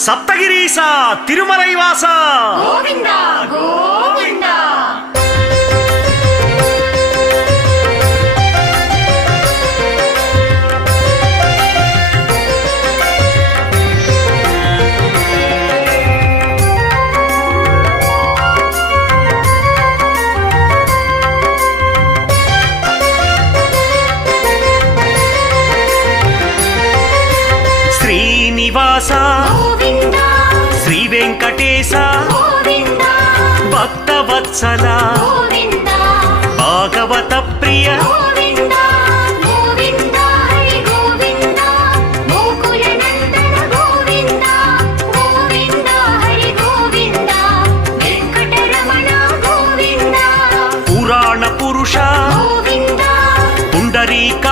సప్తగిరీశ తిరుమలైవాస గోవింద గోవింద. శ్రీనివాస గోవింద శ్రీ వెంకటేశ గోవింద భక్తవత్సల గోవింద భాగవత ప్రియ గోవింద గోవింద హరి గోవింద గోకుల నందన గోవింద గోవింద హరి గోవింద వెంకటరమణ గోవింద పురాణ పురుష గోవింద పుండరీక